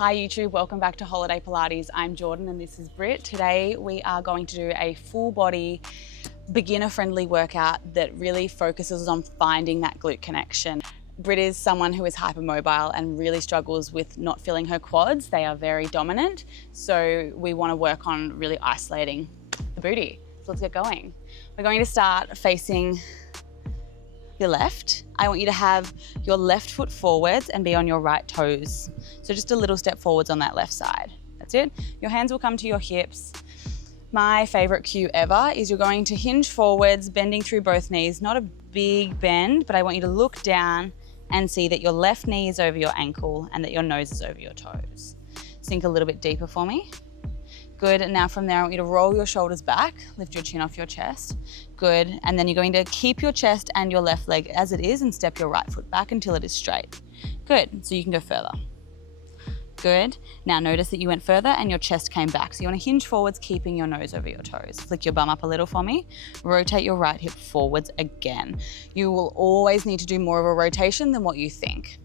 Hi YouTube, welcome back to Holiday Pilates. I'm Jordan and this is Britt. Today we are going to do a full body beginner-friendly workout that really focuses on finding that glute connection. Britt is someone who is hypermobile and really struggles with not feeling her quads. They are very dominant, so we want to work on really isolating the booty. So let's get going. We're going to start facing your left. I want you to have your left foot forwards and be on your right toes. So just a little step forwards on that left side. That's it. Your hands will come to your hips. My favorite cue ever is you're going to hinge forwards, bending through both knees. Not a big bend, but I want you to look down and see that your left knee is over your ankle and that your nose is over your toes. Sink a little bit deeper for me. Good, and now from there I want you to roll your shoulders back, lift your chin off your chest. Good, and then you're going to keep your chest and your left leg as it is and step your right foot back until it is straight. Good, so you can go further. Good, now notice that you went further and your chest came back. So you want to hinge forwards, keeping your nose over your toes. Flick your bum up a little for me. Rotate your right hip forwards again. You will always need to do more of a rotation than what you think.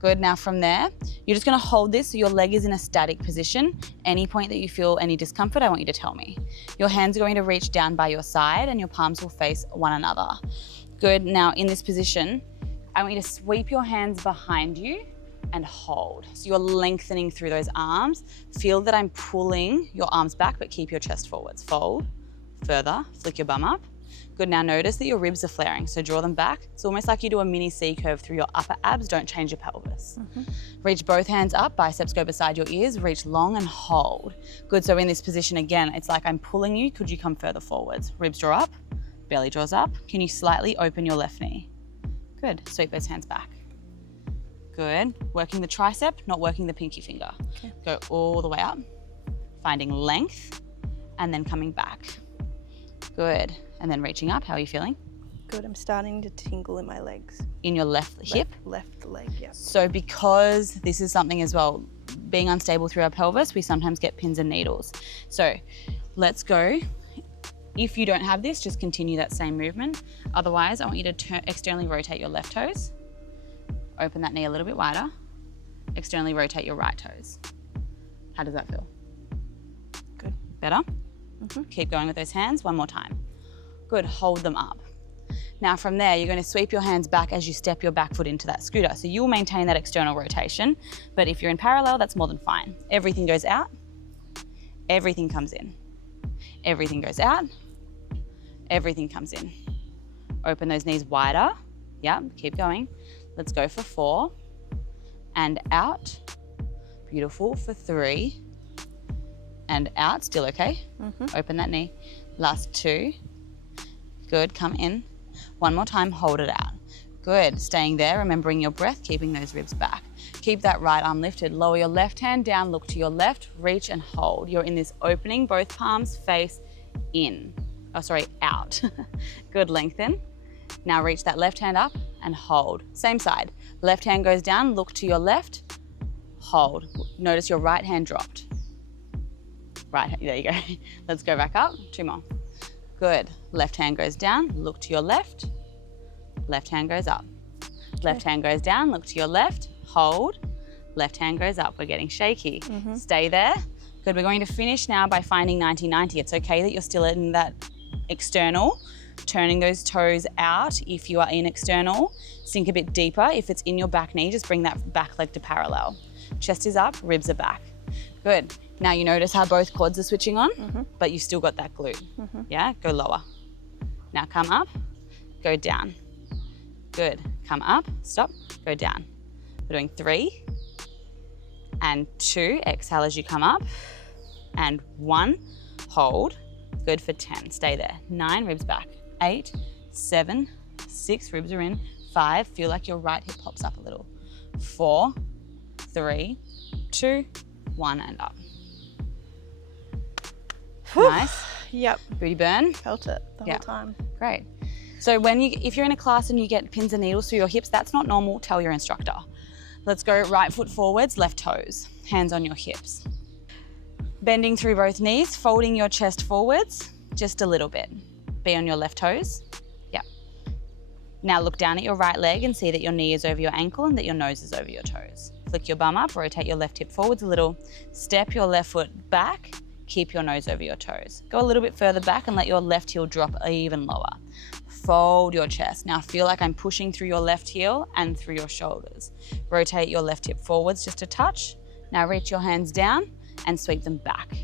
Good, now from there, you're just gonna hold this so your leg is in a static position. Any point that you feel any discomfort, I want you to tell me. Your hands are going to reach down by your side and your palms will face one another. Good, now in this position, I want you to sweep your hands behind you and hold. So you're lengthening through those arms. Feel that I'm pulling your arms back, but keep your chest forwards. Fold, further, flick your bum up. Good, now notice that your ribs are flaring, so draw them back. It's almost like you do a mini C curve through your upper abs, don't change your pelvis. Reach both hands up, biceps go beside your ears, reach long and hold. Good, so in this position again, it's like I'm pulling you. Could you come further forwards? Ribs draw up, belly draws up. Can you slightly open your left knee? Good, sweep those hands back. Good, working the tricep, not working the pinky finger. Okay. Go all the way up, finding length, and then coming back. Good, and then reaching up. How are you feeling? Good, I'm starting to tingle in my legs. In your left hip? Left leg, yeah. So because this is something as well, being unstable through our pelvis, we sometimes get pins and needles. So let's go. If you don't have this, just continue that same movement. Otherwise, I want you to externally rotate your left toes. Open that knee a little bit wider. Externally rotate your right toes. How does that feel? Good. Better? Keep going with those hands, one more time. Good, hold them up. Now from there, you're going to sweep your hands back as you step your back foot into that scooter. So you'll maintain that external rotation, but if you're in parallel, that's more than fine. Everything goes out, everything comes in. Everything goes out, everything comes in. Open those knees wider. Yeah, keep going. Let's go for 4, and out. Beautiful, for 3, and out, still okay. Open that knee. Last 2. Good, come in. One more time, hold it out. Good, staying there, remembering your breath, keeping those ribs back. Keep that right arm lifted. Lower your left hand down, look to your left, reach and hold. You're in this opening, both palms face in. Oh, sorry, out. Good, lengthen. Now reach that left hand up and hold. Same side. Left hand goes down, look to your left, hold. Notice your right hand dropped. Right, there you go. Let's go back up, 2 more. Good, left hand goes down, look to your left hand goes up. Left hand goes down, look to your left, hold. Left hand goes up, we're getting shaky. Stay there. Good, we're going to finish now by finding 90-90. It's okay that you're still in that external, turning those toes out if you are in external. Sink a bit deeper. If it's in your back knee, just bring that back leg to parallel. Chest is up, ribs are back. Good. Now you notice how both quads are switching on, but you've still got that glute. Yeah, go lower. Now come up, go down. Good, come up, stop, go down. We're doing 3 and 2, exhale as you come up, and 1, hold. Good for 10, stay there. 9, ribs back. 8, 7, 6, ribs are in. 5, feel like your right hip pops up a little. 4, 3, 2, 1, and up. Nice. Yep. Booty burn. Felt it the whole time. Great. So if you're in a class and you get pins and needles through your hips, that's not normal. Tell your instructor. Let's go right foot forwards, left toes. Hands on your hips. Bending through both knees, folding your chest forwards just a little bit. Be on your left toes. Yep. Now look down at your right leg and see that your knee is over your ankle and that your nose is over your toes. Flick your bum up, rotate your left hip forwards a little. Step your left foot back, keep your nose over your toes. Go a little bit further back and let your left heel drop even lower. Fold your chest. Now feel like I'm pushing through your left heel and through your shoulders. Rotate your left hip forwards just a touch. Now reach your hands down and sweep them back.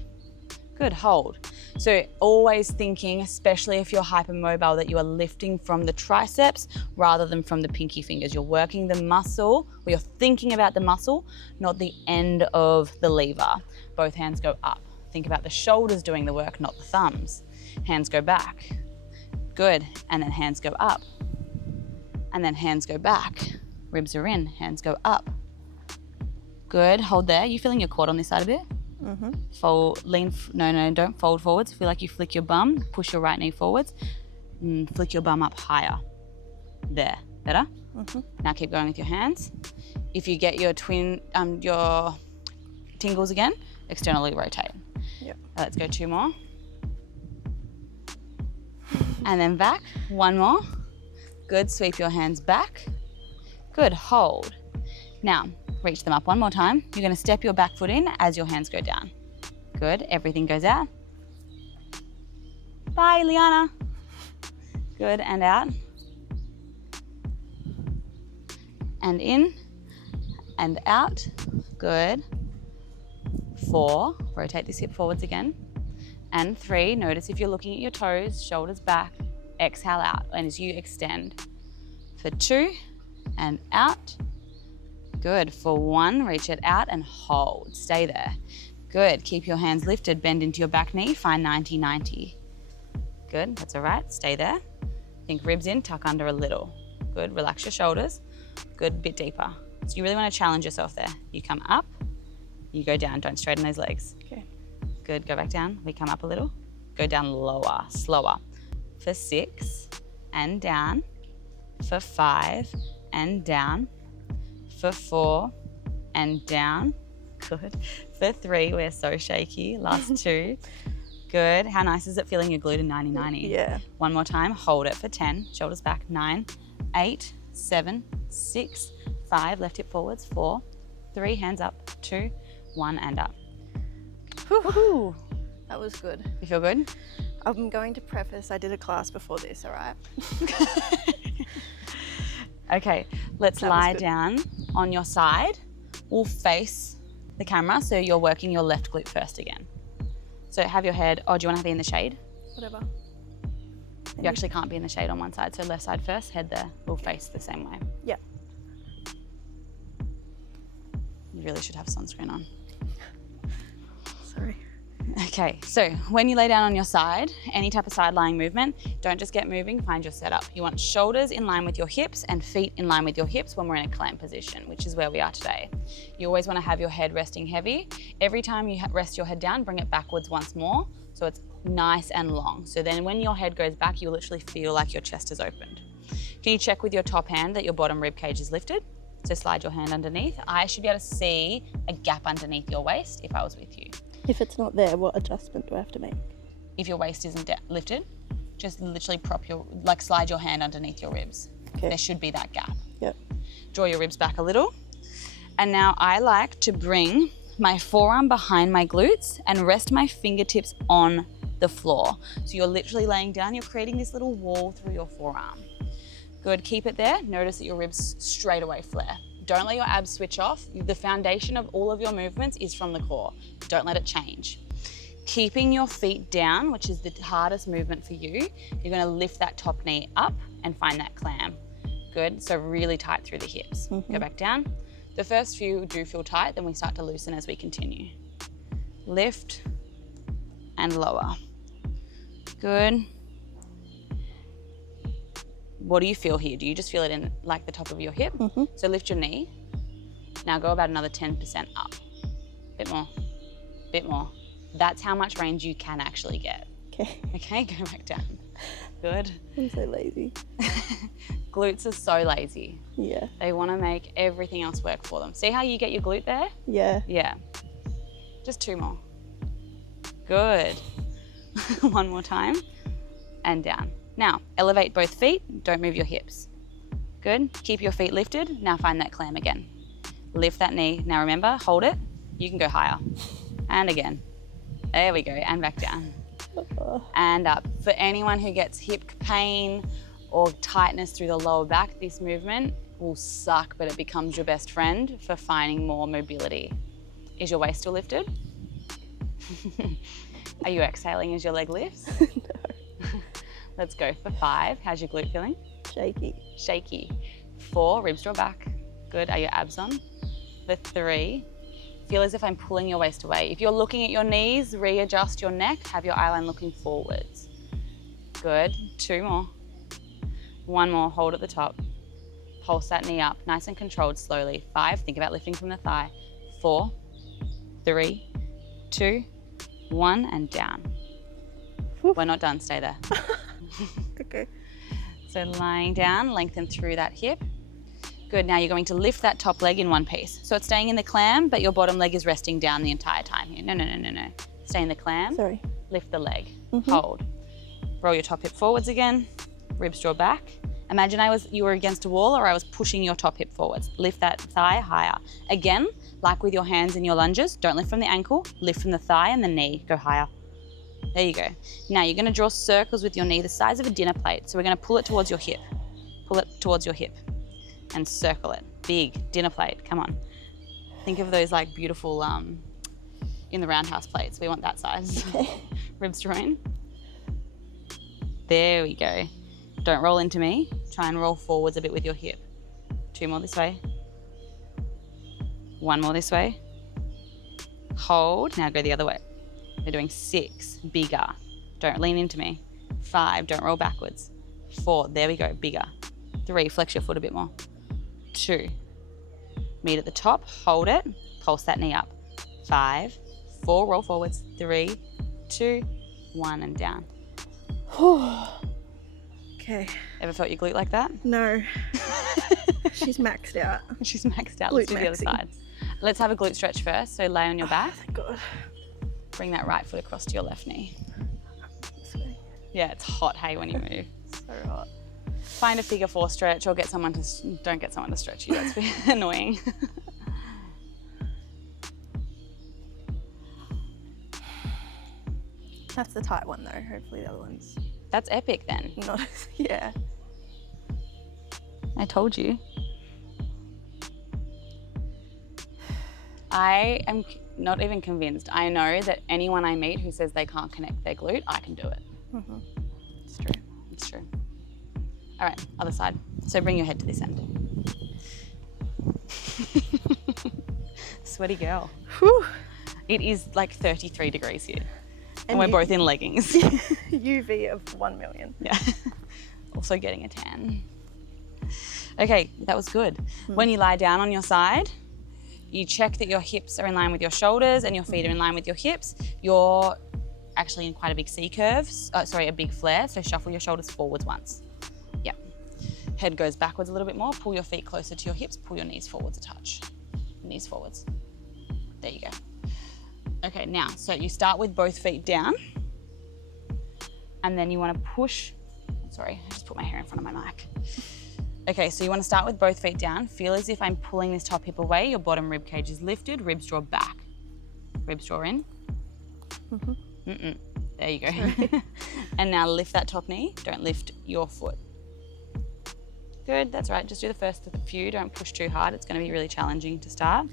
Good, hold. So always thinking, especially if you're hypermobile, that you are lifting from the triceps rather than from the pinky fingers. You're working the muscle, or you're thinking about the muscle, not the end of the lever. Both hands go up. Think about the shoulders doing the work, not the thumbs. Hands go back. Good, and then hands go up. And then hands go back. Ribs are in, hands go up. Good, hold there. You feeling your quad on this side a bit? Mm-hmm. Fold, lean, no, don't fold forwards. Feel like you flick your bum, push your right knee forwards, and flick your bum up higher. There, better? Mm-hmm. Now keep going with your hands. If you get your your tingles again, externally rotate. Yep. Let's go 2 more. And then back, 1 more. Good, sweep your hands back. Good, hold. Now, reach them up 1 more time. You're gonna step your back foot in as your hands go down. Good, everything goes out. Bye, Liana. Good, and out. And in, and out. Good. 4, rotate this hip forwards again. And 3, notice if you're looking at your toes, shoulders back, exhale out. And as you extend. For 2, and out. Good, for 1, reach it out and hold, stay there. Good, keep your hands lifted, bend into your back knee, find 90-90. Good, that's all right, stay there. Think ribs in, tuck under a little. Good, relax your shoulders. Good, bit deeper. So you really wanna challenge yourself there. You come up, you go down, don't straighten those legs. Okay. Good, go back down, we come up a little. Go down lower, slower. For 6, and down. For 5, and down. For 4, and down. Good. For 3, we're so shaky. Last 2. Good. How nice is it feeling your glute in 90-90? Yeah. 1 more time. Hold it for 10. Shoulders back. 9, 8, 7, 6, 5. Left hip forwards. 4, 3. Hands up. 2, 1, and up. Whew. That was good. You feel good? I'm going to preface, I did a class before this, all right? Okay, let's That was lie good. down on your side. We'll face the camera, so you're working your left glute first again. So have your head, oh, do you want to be in the shade? Whatever. You actually can't be in the shade on one side, so left side first, head there. We'll face the same way. Yeah. You really should have sunscreen on. Sorry. Okay, so when you lay down on your side, any type of side lying movement, don't just get moving, find your setup. You want shoulders in line with your hips and feet in line with your hips when we're in a clam position, which is where we are today. You always want to have your head resting heavy. Every time you rest your head down, bring it backwards once more, so it's nice and long. So then when your head goes back, you literally feel like your chest is opened. Can you check with your top hand that your bottom rib cage is lifted? So slide your hand underneath. I should be able to see a gap underneath your waist if I was with you. If it's not there, what adjustment do I have to make? If your waist isn't lifted, just literally slide your hand underneath your ribs. Okay. There should be that gap. Yep. Draw your ribs back a little. And now I like to bring my forearm behind my glutes and rest my fingertips on the floor. So you're literally laying down, you're creating this little wall through your forearm. Good, keep it there. Notice that your ribs straight away flare. Don't let your abs switch off. The foundation of all of your movements is from the core. Don't let it change. Keeping your feet down, which is the hardest movement for you, you're gonna lift that top knee up and find that clam. Good, so really tight through the hips. Go back down. The first few do feel tight, then we start to loosen as we continue. Lift and lower. Good. What do you feel here? Do you just feel it in like the top of your hip? So lift your knee. Now go about another 10% up. Bit more, bit more. That's how much range you can actually get. Okay. Okay, go back down. Good. I'm so lazy. Glutes are so lazy. Yeah. They want to make everything else work for them. See how you get your glute there? Yeah. Yeah. Just 2 more. Good. 1 more time. And down. Now, elevate both feet. Don't move your hips. Good. Keep your feet lifted. Now find that clam again. Lift that knee. Now remember, hold it. You can go higher. And again. There we go, and back down. And up. For anyone who gets hip pain or tightness through the lower back, this movement will suck, but it becomes your best friend for finding more mobility. Is your waist still lifted? Are you exhaling as your leg lifts? No. Let's go for 5. How's your glute feeling? Shaky. Shaky. 4, ribs draw back. Good, are your abs on? For 3, feel as if I'm pulling your waist away. If you're looking at your knees, readjust your neck, have your eye line looking forwards. Good, 2 more. 1 more, hold at the top. Pulse that knee up, nice and controlled, slowly. 5, think about lifting from the thigh. 4, 3, 2, 1, and down. We're not done, stay there. Okay. So lying down, lengthen through that hip. Good, now you're going to lift that top leg in one piece. So it's staying in the clam, but your bottom leg is resting down the entire time here. No. Stay in the clam. Sorry. Lift the leg, hold. Roll your top hip forwards again, ribs draw back. Imagine you were against a wall or I was pushing your top hip forwards. Lift that thigh higher. Again, like with your hands in your lunges, don't lift from the ankle, lift from the thigh and the knee, go higher. There you go. Now you're gonna draw circles with your knee the size of a dinner plate. So we're gonna pull it towards your hip. Pull it towards your hip and circle it. Big dinner plate, come on. Think of those like beautiful, in the roundhouse plates. We want that size. Okay. Ribs draw in. There we go. Don't roll into me. Try and roll forwards a bit with your hip. 2 more this way. 1 more this way. Hold, now go the other way. We're doing 6, bigger. Don't lean into me. 5, don't roll backwards. 4, there we go, bigger. 3, flex your foot a bit more. 2, meet at the top, hold it, pulse that knee up. 5, 4, roll forwards. 3, 2, 1, and down. Okay. Ever felt your glute like that? No. She's maxed out. She's maxed out. Let's do the other side. Let's have a glute stretch first. So lay on your back. Thank God. Bring that right foot across to your left knee. This way. Yeah, it's hot, hey, when you move. So hot. Find a figure 4 stretch or don't get someone to stretch you. That's annoying. That's the tight one though. Hopefully the other one's That's epic then. not. Yeah. I told you. I am not even convinced. I know that anyone I meet who says they can't connect their glute, I can do it. It's true. It's true. All right, other side. So bring your head to this end. Sweaty girl. Whew. It is like 33 degrees here. And we're both in leggings. UV of 1 million. Yeah. Also getting a tan. Okay, that was good. When you lie down on your side, you check that your hips are in line with your shoulders and your feet are in line with your hips. You're actually in quite a big C curve, a big flare, so shuffle your shoulders forwards once. Yep. Head goes backwards a little bit more, pull your feet closer to your hips, pull your knees forwards a touch. Knees forwards. There you go. Okay, now, so you start with both feet down and then you want to push, sorry, I just put my hair in front of my mic. Okay, so you want to start with both feet down. Feel as if I'm pulling this top hip away. Your bottom rib cage is lifted, ribs draw back. Ribs draw in. There you go. And now lift that top knee. Don't lift your foot. Good, that's right. Just do the first few. Don't push too hard. It's going to be really challenging to start.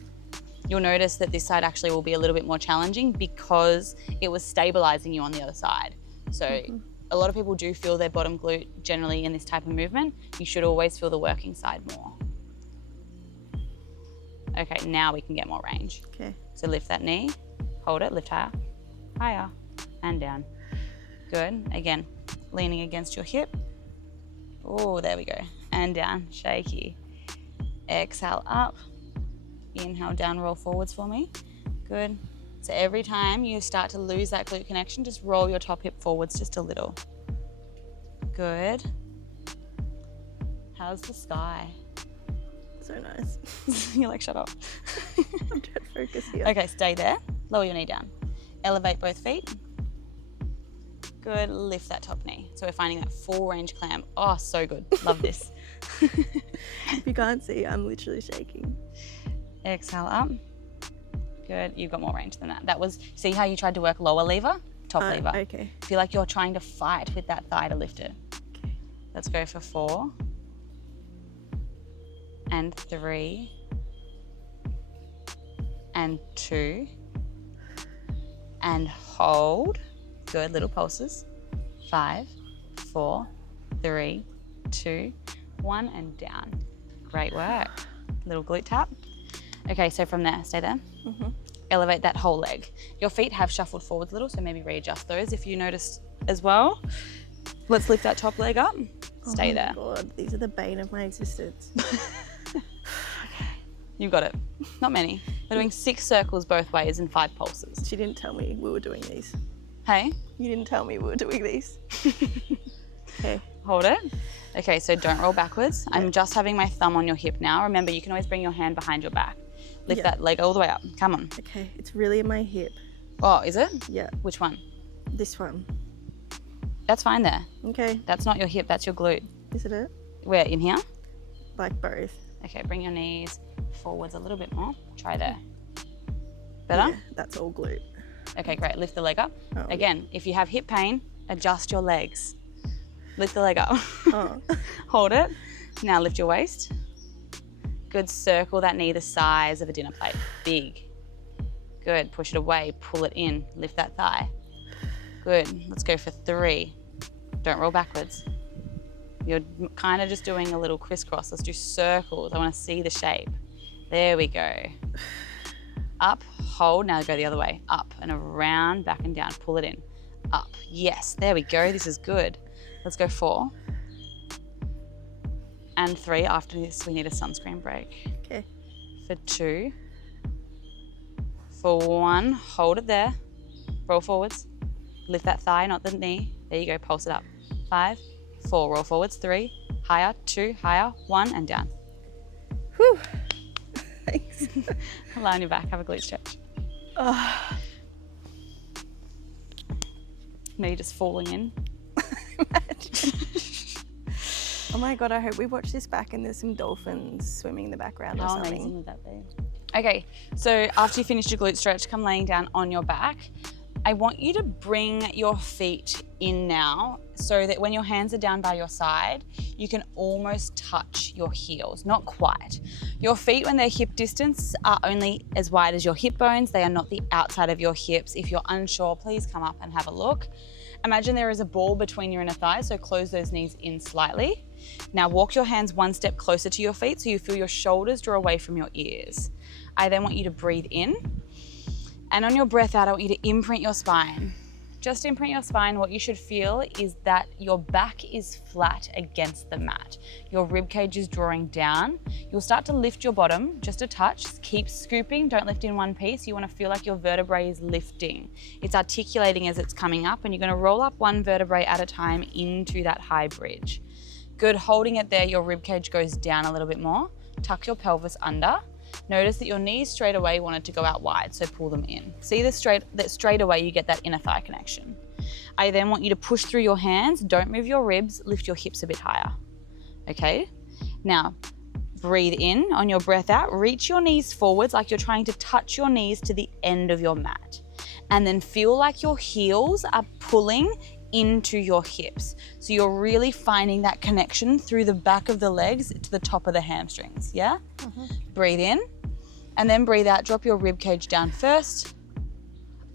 You'll notice that this side actually will be a little bit more challenging because it was stabilizing you on the other side. So a lot of people do feel their bottom glute generally in this type of movement. You should always feel the working side more. Okay, now we can get more range. Okay. So lift that knee, hold it, lift higher, higher, and down. Good, again, leaning against your hip. Oh, there we go, and down, shaky. Exhale up, inhale down, roll forwards for me. Good. So every time you start to lose that glute connection, just roll your top hip forwards just a little. Good. How's the sky? So nice. You're like, shut up. I'm trying to focus here. Okay, stay there. Lower your knee down. Elevate both feet. Good, lift that top knee. So we're finding that full range clam. Oh, so good. Love this. If you can't see, I'm literally shaking. Exhale up. Good, you've got more range than that. That was, see how you tried to work lower lever, top lever. Okay. Feel like you're trying to fight with that thigh to lift it. Okay. Let's go for 4 and 3 and 2 and hold. Good, little pulses. 5, 4, 3, 2, 1 and down. Great work. Little glute tap. Okay, so from there, stay there. Elevate that whole leg. Your feet have shuffled forwards a little, so maybe readjust those if you noticed as well. Let's lift that top leg up. Stay there. Oh my God, these are the bane of my existence. You've got it. Not many. We're doing 6 circles both ways and 5 pulses. She didn't tell me we were doing these. Hey? You didn't tell me we were doing these. Okay. Hold it. Okay, so don't roll backwards. Yeah. I'm just having my thumb on your hip now. Remember, you can always bring your hand behind your back. Lift that leg all the way up. Come on. Okay, it's really in my hip. Oh, is it? Yeah, Which one? this one. That's fine there. Okay, That's not your hip, that's your glute. is it? Where, in here? Like both. Okay, bring your knees forwards a little bit more. Try there. Better? Yeah, that's all glute. Okay, great. Lift the leg up. Oh. Again, if you have hip pain, adjust your legs. Lift the leg up. Oh. Hold it. Now lift your waist. Good, circle that knee the size of a dinner plate. Big. Good, push it away, pull it in, lift that thigh. Good, let's go for 3. Don't roll backwards. You're kind of just doing a little crisscross. Let's do circles. I want to see the shape. There we go. Up, hold, now go the other way. Up and around, back and down, pull it in. Up, yes, there we go, this is good. Let's go 4. And 3, after this we need a sunscreen break. Okay. For 2. For 1, hold it there. Roll forwards. Lift that thigh, not the knee. There you go, pulse it up. 5, 4, roll forwards. 3, higher, 2, higher, 1 and down. Whew. Thanks. Lie on your back, have a glute stretch. Oh. Knee just falling in. Imagine. Oh my God, I hope we watch this back and there's some dolphins swimming in the background or How something. amazing would that be? Okay, so after you finish your glute stretch, come laying down on your back. I want you to bring your feet in now so that when your hands are down by your side, you can almost touch your heels, not quite. Your feet, when they're hip distance, are only as wide as your hip bones. They are not the outside of your hips. If you're unsure, please come up and have a look. Imagine there is a ball between your inner thighs, so close those knees in slightly. Now walk your hands 1 step closer to your feet so you feel your shoulders draw away from your ears. I then want you to breathe in, and on your breath out, I want you to imprint your spine. Just imprint your spine. What you should feel is that your back is flat against the mat. Your rib cage is drawing down. You'll start to lift your bottom just a touch. Keep scooping, don't lift in one piece. You want to feel like your vertebrae is lifting. It's articulating as it's coming up, and you're going to roll up one vertebrae at a time into that high bridge. Good, holding it there, your rib cage goes down a little bit more. Tuck your pelvis under. Notice that your knees straight away wanted to go out wide, so pull them in. See that straight away you get that inner thigh connection. I then want you to push through your hands, don't move your ribs, lift your hips a bit higher. Okay? Now, breathe in. On your breath out, reach your knees forwards like you're trying to touch your knees to the end of your mat. And then feel like your heels are pulling into your hips. So you're really finding that connection through the back of the legs to the top of the hamstrings, yeah? Breathe in, and then breathe out. Drop your rib cage down first.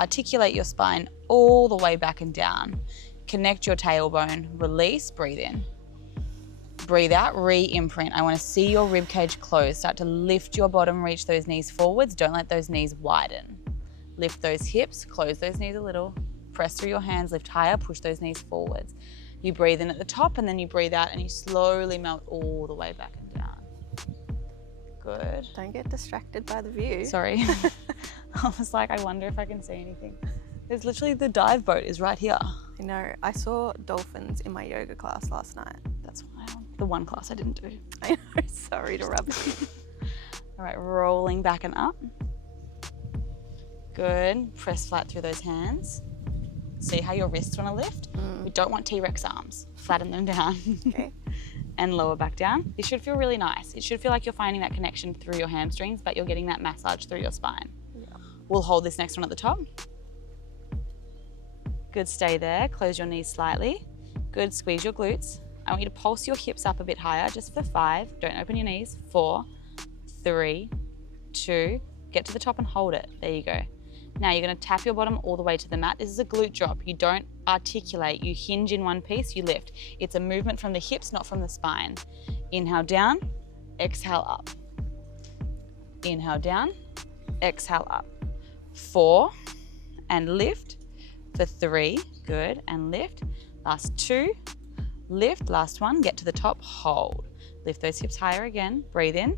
Articulate your spine all the way back and down. Connect your tailbone, release, breathe in. Breathe out, re-imprint. I want to see your rib cage close. Start to lift your bottom, reach those knees forwards. Don't let those knees widen. Lift those hips, close those knees a little. Press through your hands, lift higher, push those knees forwards. You breathe in at the top and then you breathe out and you slowly melt all the way back and down. Good. Don't get distracted by the view. Sorry. I was like, I wonder if I can see anything. There's literally the dive boat is right here. I know. I saw dolphins in my yoga class last night. That's wild. The one class I didn't do. I know. Sorry to rub it. All right, rolling back and up. Good. Press flat through those hands. See how your wrists want to lift? We don't want T-Rex arms. Flatten them down. Okay. and lower back down. This should feel really nice. It should feel like you're finding that connection through your hamstrings, but you're getting that massage through your spine. Yeah. We'll hold this next one at the top. Good, stay there. Close your knees slightly. Good, squeeze your glutes. I want you to pulse your hips up a bit higher, just for 5. Don't open your knees. 4, 3, 2, get to the top and hold it. There you go. Now you're gonna tap your bottom all the way to the mat. This is a glute drop. You don't articulate, you hinge in one piece, you lift. It's a movement from the hips, not from the spine. Inhale down, exhale up. Inhale down, exhale up. 4, and lift. For 3, good, and lift. Last 2, lift. Last 1, get to the top, hold. Lift those hips higher again, breathe in.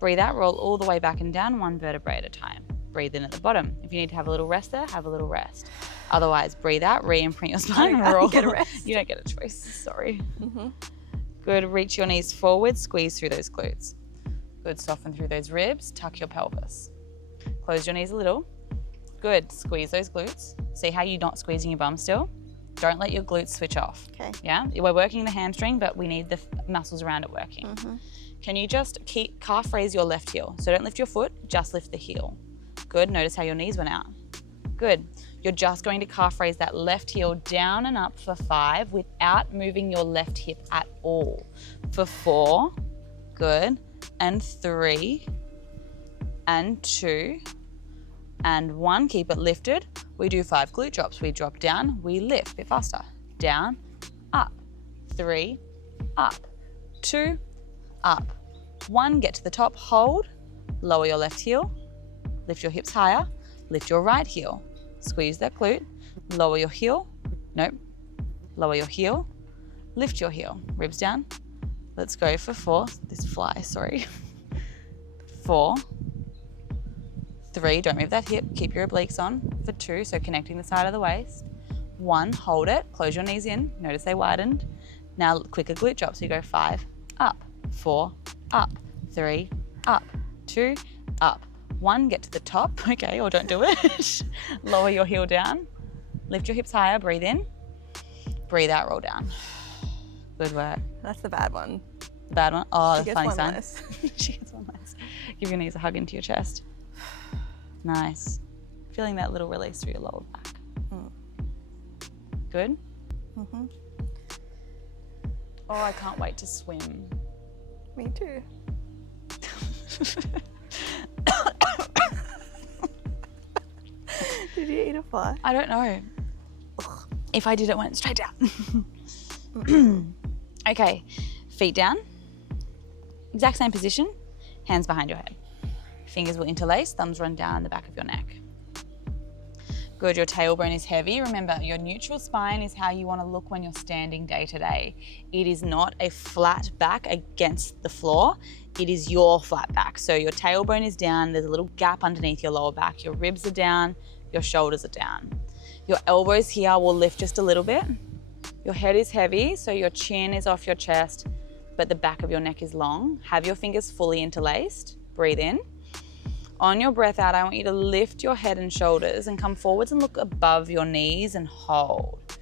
Breathe out, roll all the way back and down, 1 vertebrae at a time. Breathe in at the bottom. If you need to have a little rest there, have a little rest. Otherwise, breathe out, re-imprint your spine, and roll. Get a rest. You don't get a choice, sorry. Good, reach your knees forward, squeeze through those glutes. Good, soften through those ribs, tuck your pelvis. Close your knees a little. Good, squeeze those glutes. See how you're not squeezing your bum still? Don't let your glutes switch off. Okay. Yeah, we're working the hamstring, but we need the muscles around it working. Can you just calf raise your left heel? So don't lift your foot, just lift the heel. Good, notice how your knees went out. Good, you're just going to calf raise that left heel down and up for 5 without moving your left hip at all. For 4, good, and 3, and 2, and 1, keep it lifted. We do 5 glute drops. We drop down, we lift, a bit faster. Down, up, 3, up, 2, up. 1, get to the top, hold, lower your left heel, lift your hips higher, lift your right heel, squeeze that glute, lower your heel, nope, lower your heel, lift your heel, ribs down. Let's go for 4, this fly, sorry. 4, 3, don't move that hip, keep your obliques on. For 2, so connecting the side of the waist. 1, hold it, close your knees in, notice they widened. Now quicker glute drop, so you go 5, up, 4, up, 3, up, 2, up. 1, get to the top, okay, or don't do it. Lower your heel down, lift your hips higher, breathe in, breathe out, roll down. Good work. That's the bad one. The bad one? Oh, the funny sign. Less. She gets one less. Give your knees a hug into your chest. Nice. Feeling that little release through your lower back. Good? Oh, I can't wait to swim. Me too. Did you eat a fly? I don't know. If I did, it went straight down. Okay, feet down. Exact same position, hands behind your head. Fingers will interlace, thumbs run down the back of your neck. Good, your tailbone is heavy. Remember, your neutral spine is how you want to look when you're standing day to day. It is not a flat back against the floor. It is your flat back. So your tailbone is down, there's a little gap underneath your lower back. Your ribs are down, your shoulders are down. Your elbows here will lift just a little bit. Your head is heavy, so your chin is off your chest, but the back of your neck is long. Have your fingers fully interlaced. Breathe in. On your breath out, I want you to lift your head and shoulders and come forwards and look above your knees and hold.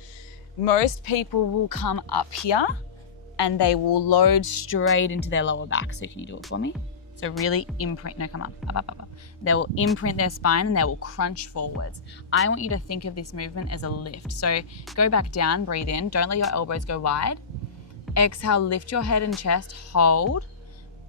Most people will come up here and they will load straight into their lower back. So can you do it for me? So really imprint, no, come up. They will imprint their spine and they will crunch forwards. I want you to think of this movement as a lift. So go back down, breathe in. Don't let your elbows go wide. Exhale, lift your head and chest, hold.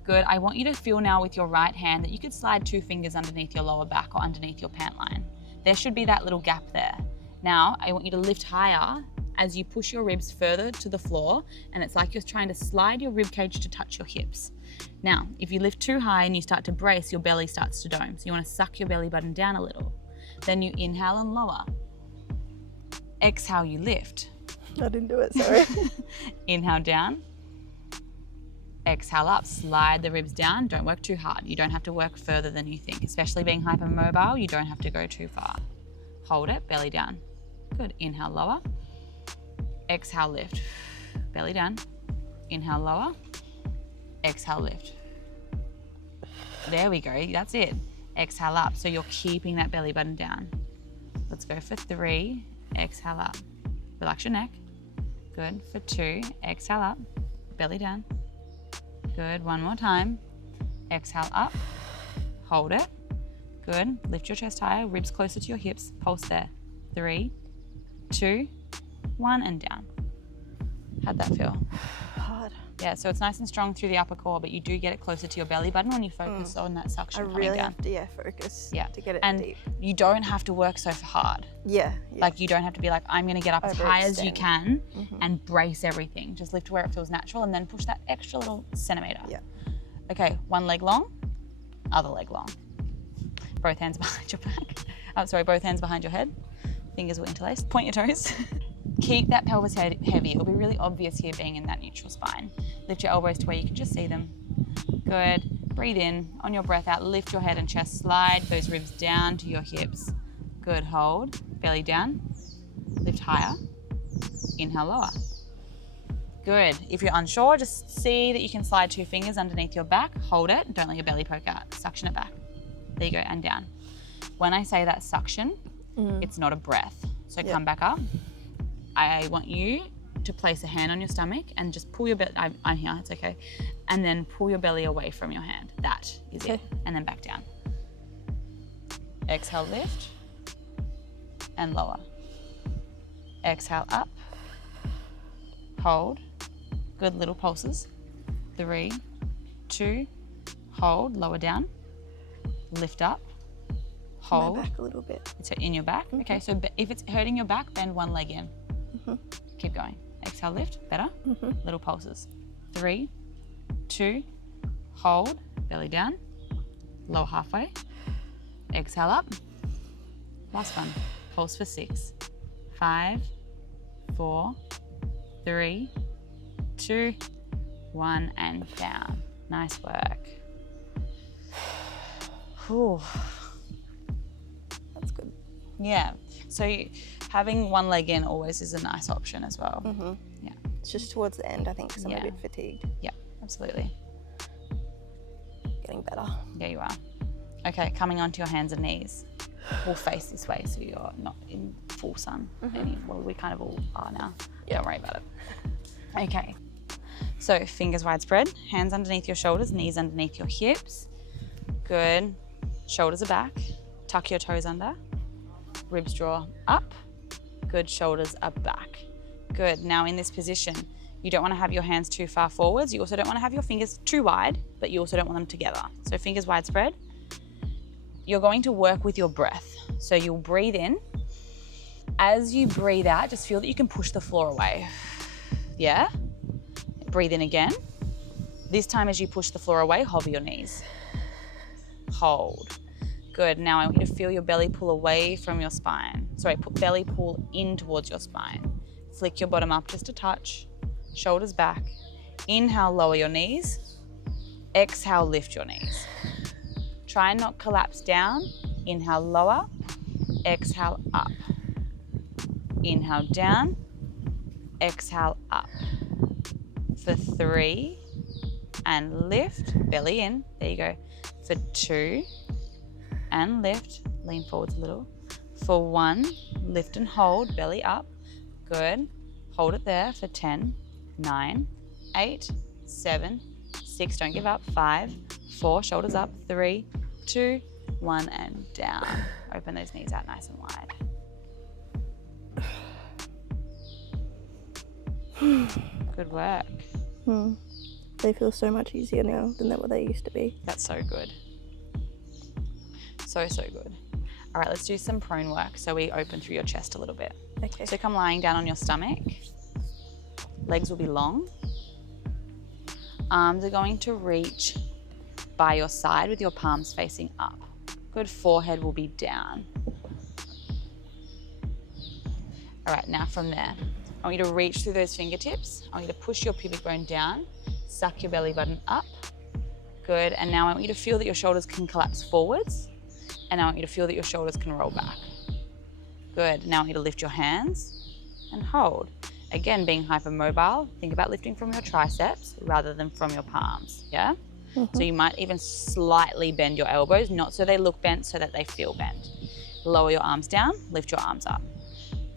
Good, I want you to feel now with your right hand that you could slide 2 fingers underneath your lower back or underneath your pant line. There should be that little gap there. Now, I want you to lift higher as you push your ribs further to the floor, and it's like you're trying to slide your rib cage to touch your hips. Now, if you lift too high and you start to brace, your belly starts to dome. So you want to suck your belly button down a little. Then you inhale and lower. Exhale, you lift. I didn't do it, sorry. Inhale down. Exhale up, slide the ribs down. Don't work too hard. You don't have to work further than you think. Especially being hypermobile, you don't have to go too far. Hold it, belly down. Good, inhale, lower. Exhale, lift. Belly down. Inhale, lower. Exhale, lift. There we go, that's it. Exhale up, so you're keeping that belly button down. Let's go for 3, exhale up. Relax your neck. Good, for 2, exhale up, belly down. Good, one more time. Exhale up, hold it. Good, lift your chest higher, ribs closer to your hips, pulse there. 3, 2, 1, and down. How'd that feel? Hard. Yeah, so it's nice and strong through the upper core, but you do get it closer to your belly button when you focus on that suction coming really down. have to, focus to get it and deep. You don't have to work so hard. Yeah. Like you don't have to be like, I'm gonna get up as high as you can and brace everything. Just lift where it feels natural and then push that extra little centimeter. Yeah. Okay, one leg long, other leg long. Both hands behind your back. Both hands behind your head. Fingers will interlace. Point your toes. Keep that pelvis head heavy. It'll be really obvious here being in that neutral spine. Lift your elbows to where you can just see them. Good. Breathe in. On your breath out, lift your head and chest. Slide those ribs down to your hips. Good. Hold. Belly down. Lift higher. Inhale, lower. Good. If you're unsure, just see that you can slide 2 fingers underneath your back. Hold it. Don't let your belly poke out. Suction it back. There you go, and down. When I say that suction, it's not a breath. So come back up. I want you to place a hand on your stomach and just pull your belly, I'm here, it's okay. And then pull your belly away from your hand. That is it. And then back down. Exhale, lift. And lower. Exhale, up. Hold. Good little pulses. 3, 2, hold, lower down. Lift up. Hold. My back a little bit. It's in your back. Okay, so if it's hurting your back, bend one leg in. Keep going. Exhale, lift. Better. Little pulses. 3, 2, hold. Belly down. Lower halfway. Exhale up. Last one. Pulse for 6, 5, 4, 3, 2, 1, and down. Nice work. Whew. That's good. Yeah. So having one leg in always is a nice option as well. Yeah. It's just towards the end, I think, because I'm a bit fatigued. Yeah, absolutely. Getting better. Yeah, you are. Okay, coming onto your hands and knees. We'll face this way so you're not in full sun. Well, we kind of all are now. Don't worry about it. Okay. So fingers widespread, hands underneath your shoulders, knees underneath your hips. Good. Shoulders are back. Tuck your toes under. Ribs draw up. Good. Shoulders are back. Good. Now in this position, you don't want to have your hands too far forwards. You also don't want to have your fingers too wide, but you also don't want them together. So fingers widespread. You're going to work with your breath. So you'll breathe in. As you breathe out, just feel that you can push the floor away. Yeah? Breathe in again. This time as you push the floor away, hover your knees. Hold. Good. Now I want you to feel your belly pull away from your spine. Sorry, belly pull in towards your spine. Flick your bottom up just a touch. Shoulders back. Inhale, lower your knees. Exhale, lift your knees. Try and not collapse down. Inhale, lower. Exhale, up. Inhale, down. Exhale, up. For 3, and lift. Belly in. There you go. For 2, and lift. Lean forwards a little. For 1, lift and hold. Belly up. Good. Hold it there for 10, 9, 8, 7, 6. Don't give up. 5, 4. Shoulders up. 3, 2, 1, and down. Open those knees out nice and wide. Good work. They feel so much easier now than what they used to be. That's so good. So, so good. All right, let's do some prone work so we open through your chest a little bit. Okay. So come lying down on your stomach. Legs will be long. Arms are going to reach by your side with your palms facing up. Good. Forehead will be down. All right, now from there, I want you to reach through those fingertips. I want you to push your pubic bone down, suck your belly button up. Good. And now I want you to feel that your shoulders can collapse forwards. And I want you to feel that your shoulders can roll back. Good. Now I want you to lift your hands and hold. Again, being hypermobile, think about lifting from your triceps rather than from your palms, yeah? So you might even slightly bend your elbows, not so they look bent, so that they feel bent. Lower your arms down, lift your arms up.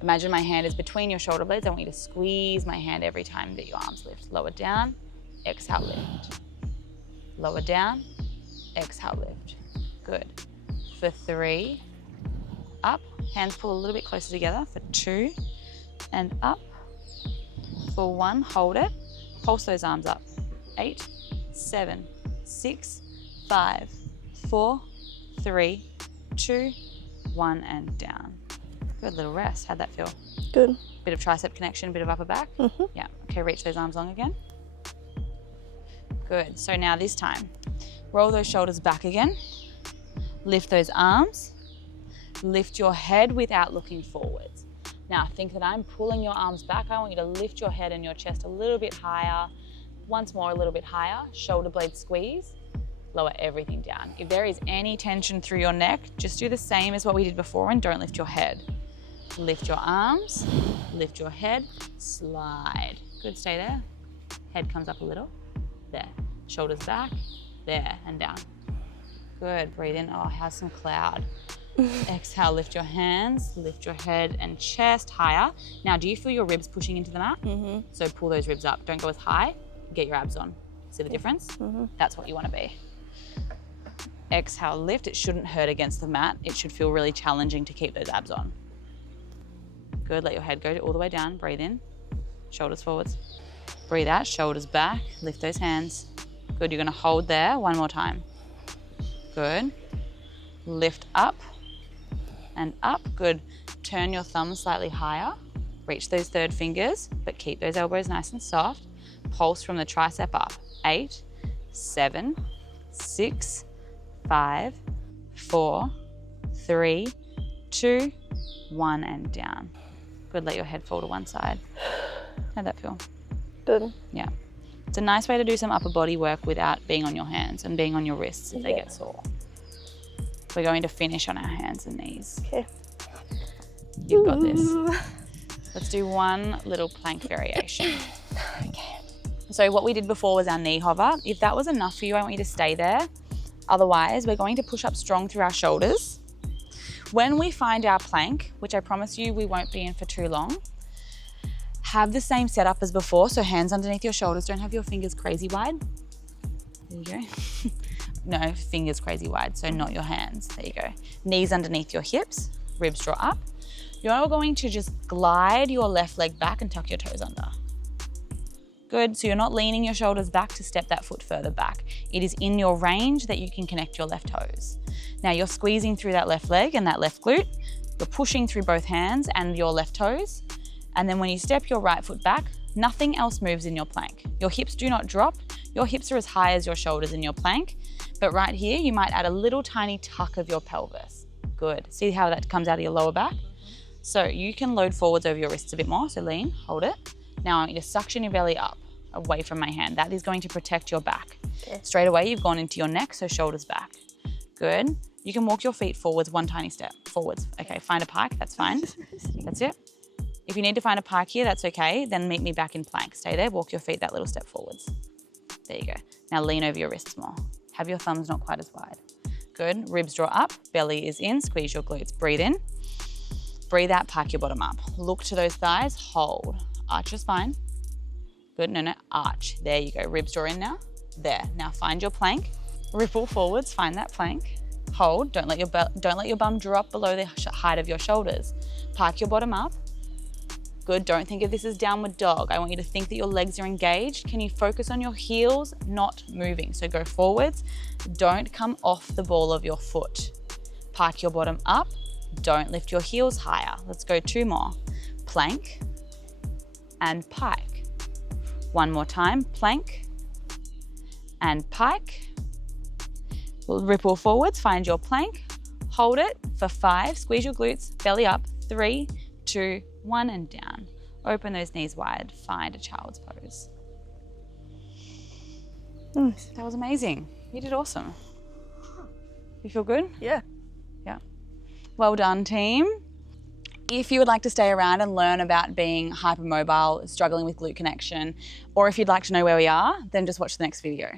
Imagine my hand is between your shoulder blades. I want you to squeeze my hand every time that your arms lift. Lower down, exhale, lift. lower down, exhale, lift. Good. For 3, up, hands pull a little bit closer together. For 2, and up. For 1, hold it, pulse those arms up. 8, 7, 6, 5, 4, 3, 2, 1, and down. Good, little rest. How'd that feel? Good. Bit of tricep connection, bit of upper back. Yeah, okay, reach those arms long again. Good, so now this time, roll those shoulders back again. Lift those arms. Lift your head without looking forwards. Now think that I'm pulling your arms back. I want you to lift your head and your chest a little bit higher. Once more, a little bit higher. Shoulder blade squeeze. Lower everything down. If there is any tension through your neck, just do the same as what we did before and don't lift your head. Lift your arms, lift your head, slide. Good, stay there. Head comes up a little. There. Shoulders back. There, and down. Good, breathe in. Oh, have some cloud. Exhale, lift your hands, lift your head and chest higher. Now, do you feel your ribs pushing into the mat? So pull those ribs up. Don't go as high. Get your abs on. See the difference? That's what you want to be. Exhale, lift. It shouldn't hurt against the mat. It should feel really challenging to keep those abs on. Good, let your head go all the way down. Breathe in, shoulders forwards. Breathe out, shoulders back. Lift those hands. Good, you're gonna hold there. 1 more time. Good. Lift up and up. Good. Turn your thumbs slightly higher. Reach those 3rd fingers, but keep those elbows nice and soft. Pulse from the tricep up. 8, 7, 6, 5, 4, 3, 2, 1, and down. Good, let your head fall to one side. How'd that feel? Good. Yeah. It's a nice way to do some upper body work without being on your hands and being on your wrists if they get sore. We're going to finish on our hands and knees. Okay. You've got this. Let's do one little plank variation. Okay. So what we did before was our knee hover. If that was enough for you, I want you to stay there. Otherwise, we're going to push up strong through our shoulders. When we find our plank, which I promise you we won't be in for too long, have the same setup as before. So hands underneath your shoulders. Don't have your fingers crazy wide. There you go. No, fingers crazy wide, so not your hands. There you go. Knees underneath your hips, ribs draw up. You're going to just glide your left leg back and tuck your toes under. Good, so you're not leaning your shoulders back to step that foot further back. It is in your range that you can connect your left toes. Now you're squeezing through that left leg and that left glute. You're pushing through both hands and your left toes. And then when you step your right foot back, nothing else moves in your plank. Your hips do not drop. Your hips are as high as your shoulders in your plank. But right here, you might add a little tiny tuck of your pelvis. Good. See how that comes out of your lower back? So you can load forwards over your wrists a bit more. So lean, hold it. Now I want you to suction your belly up, away from my hand. That is going to protect your back. Okay. Straight away, you've gone into your neck, so shoulders back. Good. You can walk your feet forwards, one tiny step forwards. Okay, find a pike, that's fine. That's it. If you need to find a pike here, that's okay. Then meet me back in plank. Stay there, walk your feet that little step forwards. There you go. Now lean over your wrists more. Have your thumbs not quite as wide. Good, ribs draw up, belly is in, squeeze your glutes. Breathe in, breathe out, pike your bottom up. Look to those thighs, hold. Arch your spine. Good, no, arch. There you go, ribs draw in now. There, now find your plank. Ripple forwards, find that plank. Hold, don't let your bum drop below the height of your shoulders. Pike your bottom up. Good, don't think of this as downward dog. I want you to think that your legs are engaged. Can you focus on your heels not moving? So go forwards, don't come off the ball of your foot. Pike your bottom up, don't lift your heels higher. Let's go 2 more. Plank and pike. 1 more time, plank and pike. We'll ripple forwards, find your plank, hold it for 5, squeeze your glutes, belly up, 3, 2, 1, and down. Open those knees wide, find a child's pose. Nice. That was amazing. You did awesome. You feel good? Yeah. Yeah. Well done, team. If you would like to stay around and learn about being hypermobile, struggling with glute connection, or if you'd like to know where we are, then just watch the next video.